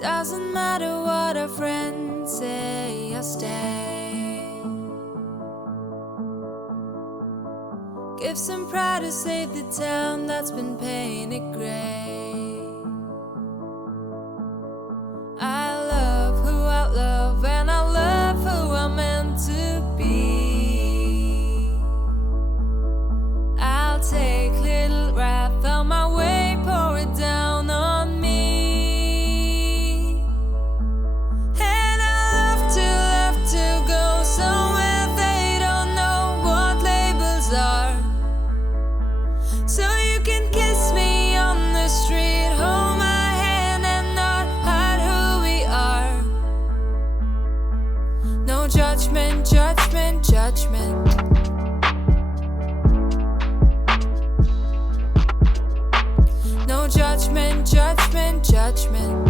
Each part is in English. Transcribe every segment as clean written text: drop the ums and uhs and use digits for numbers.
Doesn't matter what our friends say, I'll stay. Give some pride to save the town that's been painted gray. I love who I love, and I love who I'm meant to be. I'll take little wrath on my way, pour it down on me. And I love to go somewhere they don't know what labels are. So you can kiss me on the street, hold my hand and not hide who we are. No judgment, judgment, judgment. No judgment, judgment, judgment.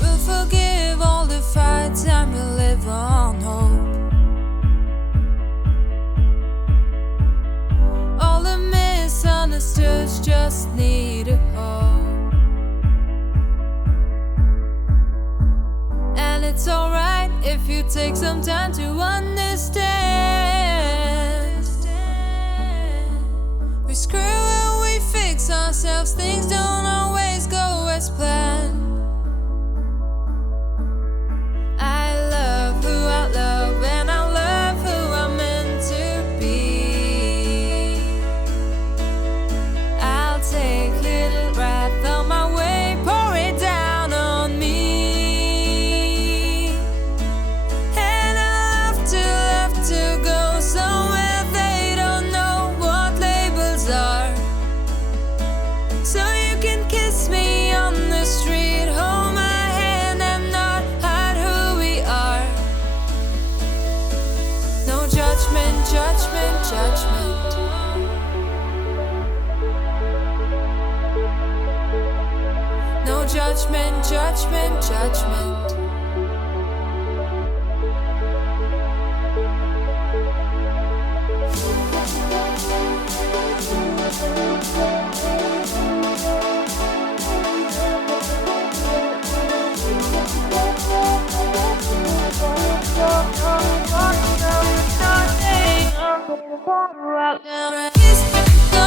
We'll forgive all the fights and we'll live on hope. All the misunderstoods just need a hope. And it's alright if you take some time to understand. We screw and we fix ourselves, things don't always go as planned. I love who I love, and I love who I'm meant to be. I'll take little wrath on my way, pour it down on me. And I love to go somewhere they don't know what labels are. So you can kiss me on the street, hold my hand and not hide who we are. No judgment, judgment, judgment. No judgment, judgment, judgment. Go,